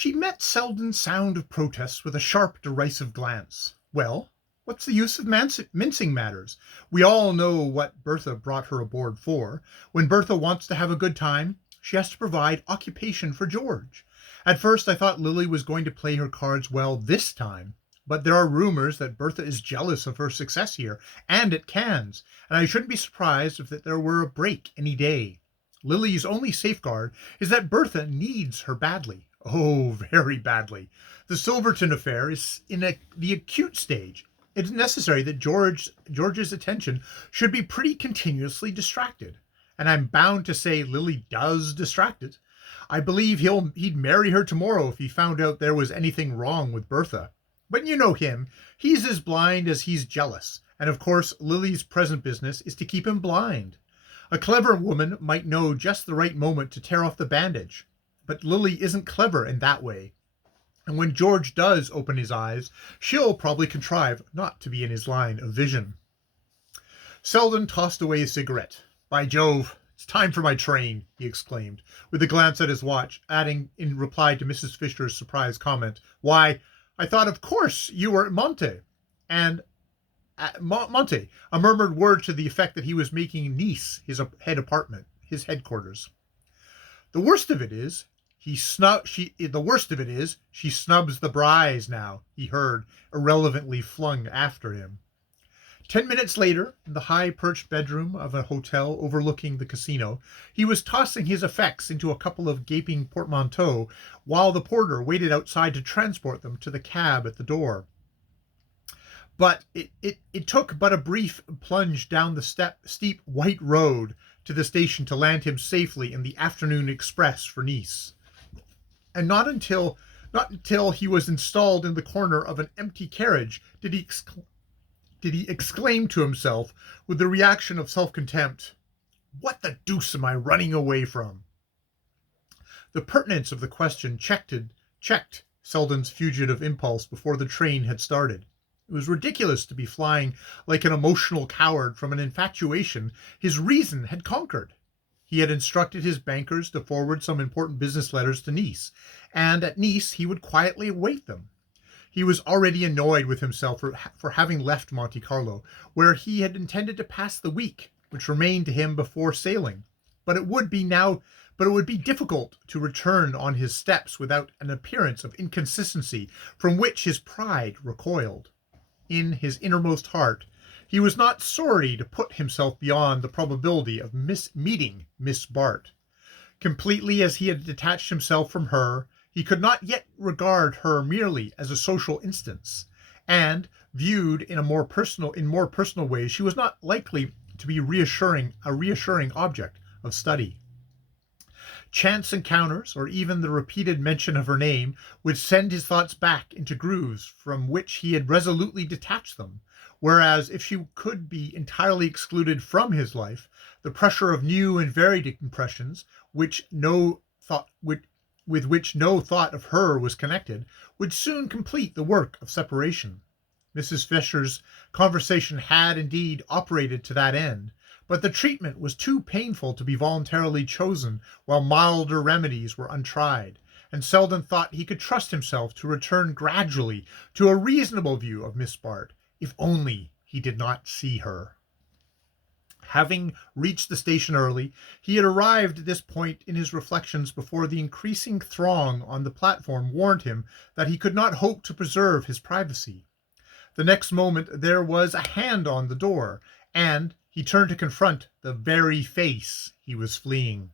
She met Selden's sound of protest with a sharp, derisive glance. Well, what's the use of mincing matters? We all know what Bertha brought her aboard for. When Bertha wants to have a good time, she has to provide occupation for George. At first, I thought Lily was going to play her cards well this time, but there are rumors that Bertha is jealous of her success here and at Cannes, and I shouldn't be surprised if there were a break any day. Lily's only safeguard is that Bertha needs her badly. Oh, very badly. The Silverton affair is in the acute stage. It is necessary that George's attention should be pretty continuously distracted. And I'm bound to say Lily does distract it. I believe he'd marry her tomorrow if he found out there was anything wrong with Bertha. But you know him. He's as blind as he's jealous. And of course, Lily's present business is to keep him blind. A clever woman might know just the right moment to tear off the bandage. But Lily isn't clever in that way. And when George does open his eyes, she'll probably contrive not to be in his line of vision. Selden tossed away his cigarette. By Jove, it's time for my train, he exclaimed, with a glance at his watch, adding in reply to Mrs. Fisher's surprised comment, "Why, I thought of course you were at Monte." And Monte, a murmured word to the effect that he was making Nice his headquarters. The worst of it is, she snubs the Bryes now, he heard, irrelevantly flung after him. 10 minutes later, in the high-perched bedroom of a hotel overlooking the casino, he was tossing his effects into a couple of gaping portmanteaux while the porter waited outside to transport them to the cab at the door. But it took but a brief plunge down the steep white road to the station to land him safely in the afternoon express for Nice. And not until he was installed in the corner of an empty carriage did he exclaim to himself with the reaction of self-contempt, "What the deuce am I running away from?" The pertinence of the question checked Selden's fugitive impulse before the train had started. It was ridiculous to be flying like an emotional coward from an infatuation his reason had conquered. He had instructed his bankers to forward some important business letters to Nice, and at Nice he would quietly await them. He was already annoyed with himself for having left Monte Carlo, where he had intended to pass the week which remained to him before sailing. But it would be difficult to return on his steps without an appearance of inconsistency from which his pride recoiled. In his innermost heart, he was not sorry to put himself beyond the probability of meeting Miss Bart. Completely as he had detached himself from her, he could not yet regard her merely as a social instance, and, viewed in more personal ways, she was not likely to be a reassuring object of study. Chance encounters, or even the repeated mention of her name, would send his thoughts back into grooves from which he had resolutely detached them, whereas if she could be entirely excluded from his life, the pressure of new and varied impressions, with which no thought of her was connected, would soon complete the work of separation. Mrs. Fisher's conversation had indeed operated to that end, but the treatment was too painful to be voluntarily chosen while milder remedies were untried, and Selden thought he could trust himself to return gradually to a reasonable view of Miss Bart, if only he did not see her. Having reached the station early, he had arrived at this point in his reflections before the increasing throng on the platform warned him that he could not hope to preserve his privacy. The next moment there was a hand on the door, and he turned to confront the very face he was fleeing.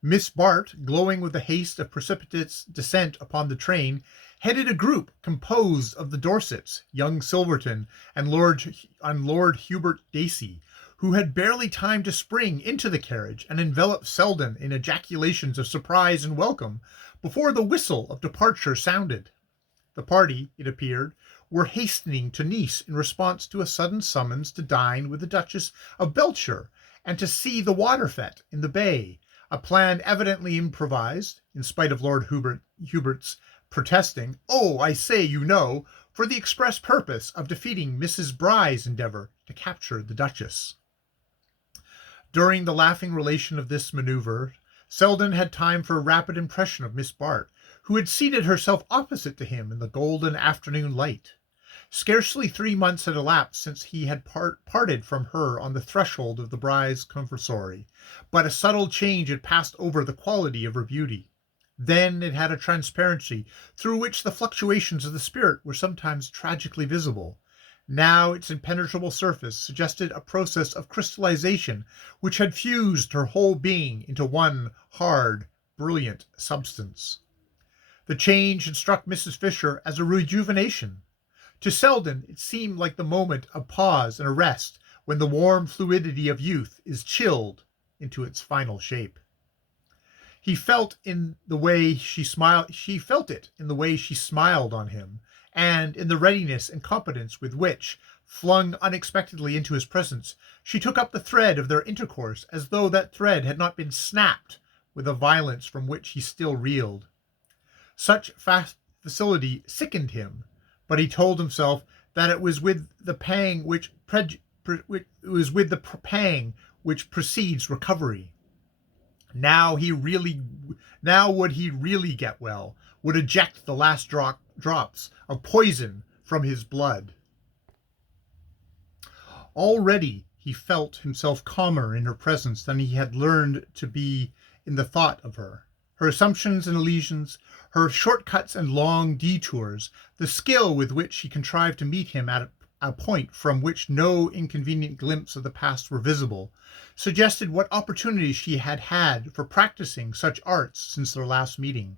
Miss Bart, glowing with the haste of precipitous descent upon the train, headed a group composed of the Dorsets, young Silverton, and Lord Hubert Dacey, who had barely time to spring into the carriage and envelop Selden in ejaculations of surprise and welcome before the whistle of departure sounded. The party, it appeared, were hastening to Nice in response to a sudden summons to dine with the Duchess of Beltshire and to see the water fete in the bay, a plan evidently improvised, in spite of Lord Hubert's protesting, "Oh, I say, you know," for the express purpose of defeating Mrs. Bry's endeavor to capture the Duchess. During the laughing relation of this maneuver, Selden had time for a rapid impression of Miss Bart, who had seated herself opposite to him in the golden afternoon light. Scarcely 3 months had elapsed since he had parted from her on the threshold of the bride's conversory, but a subtle change had passed over the quality of her beauty. Then it had a transparency through which the fluctuations of the spirit were sometimes tragically visible. Now its impenetrable surface suggested a process of crystallization which had fused her whole being into one hard, brilliant substance. The change had struck Mrs. Fisher as a rejuvenation. To Selden it seemed like the moment of pause and arrest when the warm fluidity of youth is chilled into its final shape. He felt in the way she smiled She felt it in the way she smiled on him, and in the readiness and competence with which, flung unexpectedly into his presence, she took up the thread of their intercourse as though that thread had not been snapped with a violence from which he still reeled. Such fast facility sickened him, but he told himself that it was with the pang which precedes recovery. Now would he really get well, would eject the last drops of poison from his blood. Already he felt himself calmer in her presence than he had learned to be in the thought of her. Her assumptions and elisions, her shortcuts and long detours, the skill with which she contrived to meet him at a point from which no inconvenient glimpse of the past were visible, suggested what opportunities she had had for practicing such arts since their last meeting.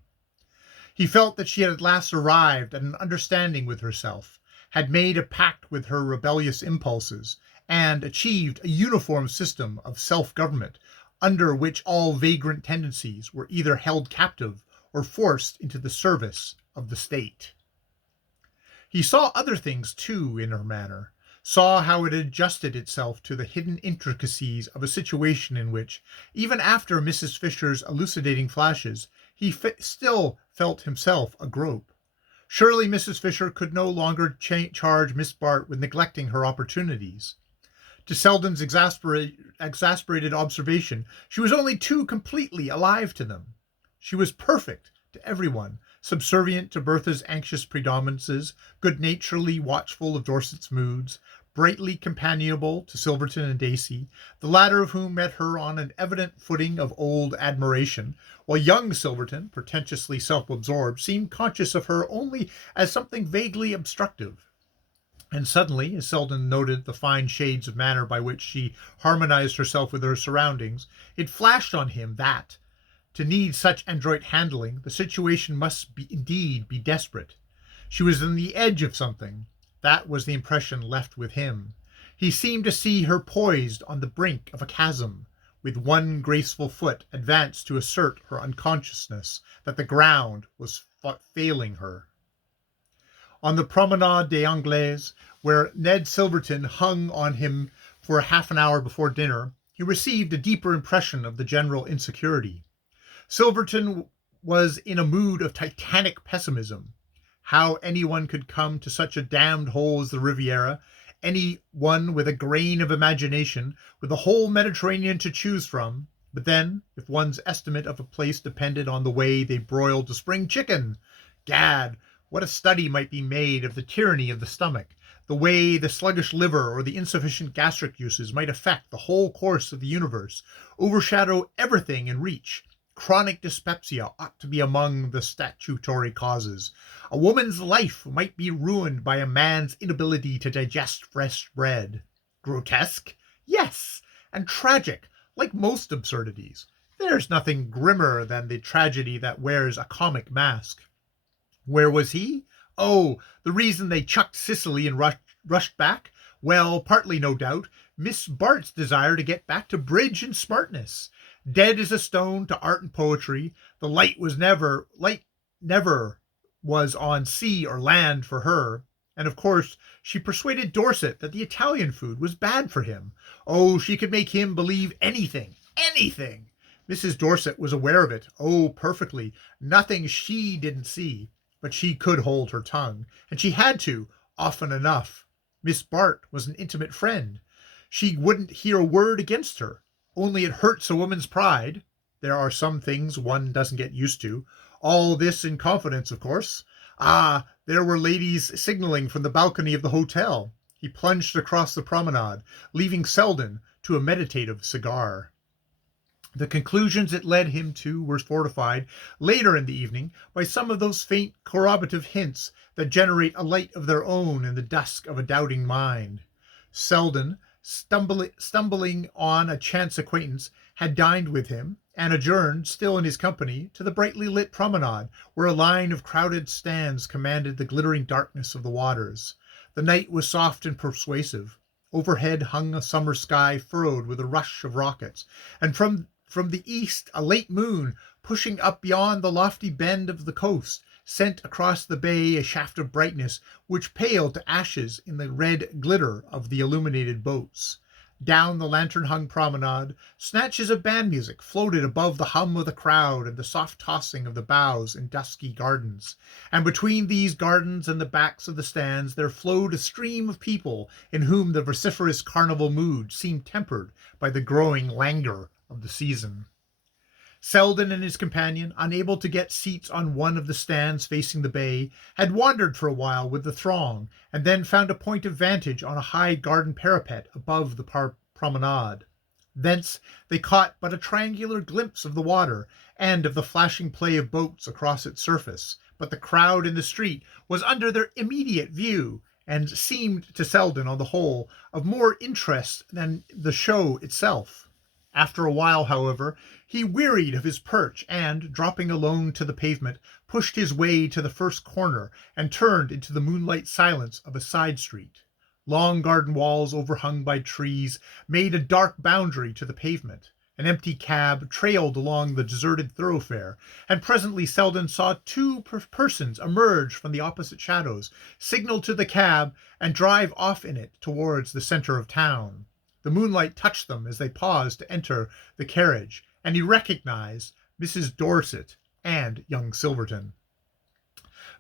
He felt that she had at last arrived at an understanding with herself, had made a pact with her rebellious impulses, and achieved a uniform system of self-government under which all vagrant tendencies were either held captive or forced into the service of the state. He saw other things, too, in her manner, saw how it adjusted itself to the hidden intricacies of a situation in which, even after Mrs. Fisher's elucidating flashes, he still felt himself a grope. Surely Mrs. Fisher could no longer charge Miss Bart with neglecting her opportunities. To Selden's exasperated observation, she was only too completely alive to them. She was perfect to everyone, subservient to Bertha's anxious predominances, good-naturedly watchful of Dorset's moods, brightly companionable to Silverton and Dacey, the latter of whom met her on an evident footing of old admiration, while young Silverton, pretentiously self-absorbed, seemed conscious of her only as something vaguely obstructive. And suddenly, as Selden noted the fine shades of manner by which she harmonized herself with her surroundings, it flashed on him that, to need such adroit handling, the situation must indeed be desperate. She was on the edge of something. That was the impression left with him. He seemed to see her poised on the brink of a chasm, with one graceful foot advanced to assert her unconsciousness that the ground was failing her. On the Promenade des Anglais, where Ned Silverton hung on him for half an hour before dinner, he received a deeper impression of the general insecurity. Silverton was in a mood of titanic pessimism. How anyone could come to such a damned hole as the Riviera, any one with a grain of imagination, with the whole Mediterranean to choose from. But then, if one's estimate of a place depended on the way they broiled the spring chicken, gad, what a study might be made of the tyranny of the stomach, the way the sluggish liver or the insufficient gastric juices might affect the whole course of the universe, overshadow everything in reach. Chronic dyspepsia ought to be among the statutory causes. A woman's life might be ruined by a man's inability to digest fresh bread. Grotesque? Yes, and tragic, like most absurdities. There's nothing grimmer than the tragedy that wears a comic mask. Where was he? Oh, the reason they chucked Sicily and rushed back? Well, partly, no doubt, Miss Bart's desire to get back to bridge and smartness. Dead as a stone to art and poetry, the light never was on sea or land for her. And of course, she persuaded Dorset that the Italian food was bad for him. Oh, she could make him believe anything, anything. Mrs. Dorset was aware of it, oh, perfectly. Nothing she didn't see. But she could hold her tongue, and she had to, often enough. Miss Bart was an intimate friend. She wouldn't hear a word against her. Only it hurts a woman's pride. There are some things one doesn't get used to. All this in confidence, of course. Ah, there were ladies signaling from the balcony of the hotel. He plunged across the promenade, leaving Selden to a meditative cigar. The conclusions it led him to were fortified later in the evening by some of those faint corroborative hints that generate a light of their own in the dusk of a doubting mind. Selden, stumbling on a chance acquaintance, had dined with him, and adjourned, still in his company, to the brightly lit promenade, where a line of crowded stands commanded the glittering darkness of the waters. The night was soft and persuasive. Overhead hung a summer sky furrowed with a rush of rockets, and from the east a late moon, pushing up beyond the lofty bend of the coast, sent across the bay a shaft of brightness which paled to ashes in the red glitter of the illuminated boats. Down the lantern-hung promenade, snatches of band music floated above the hum of the crowd and the soft tossing of the boughs in dusky gardens. And between these gardens and the backs of the stands there flowed a stream of people in whom the vociferous carnival mood seemed tempered by the growing languor of the season. Selden and his companion, unable to get seats on one of the stands facing the bay, had wandered for a while with the throng, and then found a point of vantage on a high garden parapet above the promenade. Thence they caught but a triangular glimpse of the water, and of the flashing play of boats across its surface, but the crowd in the street was under their immediate view, and seemed to Selden, on the whole, of more interest than the show itself. After a while, however, he wearied of his perch and, dropping alone to the pavement, pushed his way to the first corner and turned into the moonlight silence of a side street. Long garden walls overhung by trees made a dark boundary to the pavement. An empty cab trailed along the deserted thoroughfare, and presently Selden saw two persons emerge from the opposite shadows, signal to the cab, and drive off in it towards the centre of town. The moonlight touched them as they paused to enter the carriage, and he recognized Mrs. Dorset and young Silverton.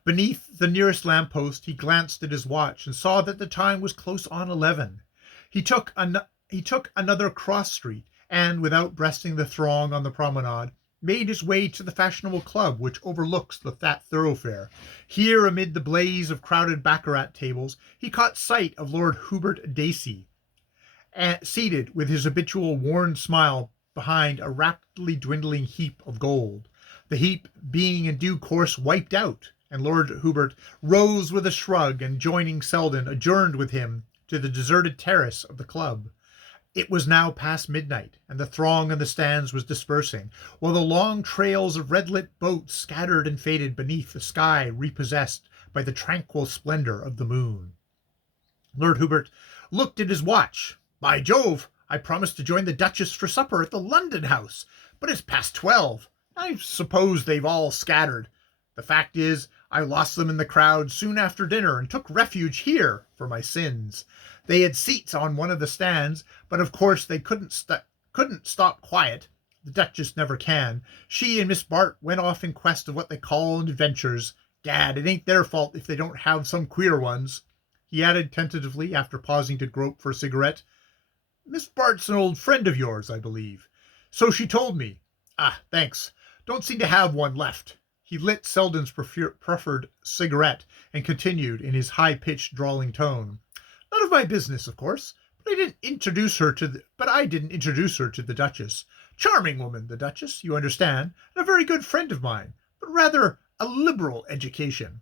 Beneath the nearest lamp-post he glanced at his watch and saw that the time was close on 11. He took another cross street, and, without breasting the throng on the promenade, made his way to the fashionable club which overlooks that thoroughfare. Here, amid the blaze of crowded baccarat tables, he caught sight of Lord Hubert Dacey, seated with his habitual worn smile behind a rapidly dwindling heap of gold. The heap being in due course wiped out, and Lord Hubert rose with a shrug, and joining Selden, adjourned with him to the deserted terrace of the club. It was now past midnight, and the throng in the stands was dispersing, while the long trails of red-lit boats scattered and faded beneath the sky repossessed by the tranquil splendor of the moon. Lord Hubert looked at his watch. "By Jove, I promised to join the Duchess for supper at the London house, but it's past 12. I suppose they've all scattered. The fact is, I lost them in the crowd soon after dinner and took refuge here for my sins. They had seats on one of the stands, but of course they couldn't stop quiet. The Duchess never can. She and Miss Bart went off in quest of what they call adventures. Gad, it ain't their fault if they don't have some queer ones," he added tentatively after pausing to grope for a cigarette. "Miss Bart's an old friend of yours, I believe." "So she told me." "Ah, thanks. Don't seem to have one left." He lit Selden's preferred cigarette and continued in his high-pitched, drawling tone. "None of my business, of course, but I didn't introduce her to the Duchess. Charming woman, the Duchess, you understand, and a very good friend of mine, but rather a liberal education."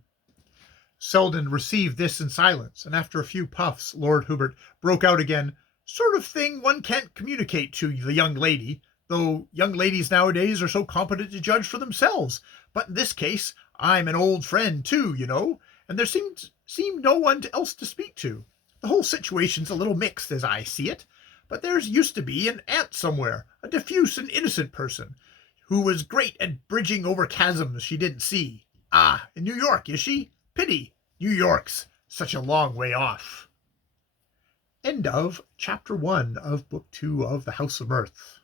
Selden received this in silence, and after a few puffs, Lord Hubert broke out again. "Sort of thing one can't communicate to the young lady, though young ladies nowadays are so competent to judge for themselves. But in this case, I'm an old friend too, you know, and there seemed no one else to speak to. The whole situation's a little mixed as I see it, but there's used to be an aunt somewhere, a diffuse and innocent person, who was great at bridging over chasms she didn't see. Ah, in New York, is she? Pity. New York's such a long way off." End of Chapter 1 of Book 2 of The House of Mrth.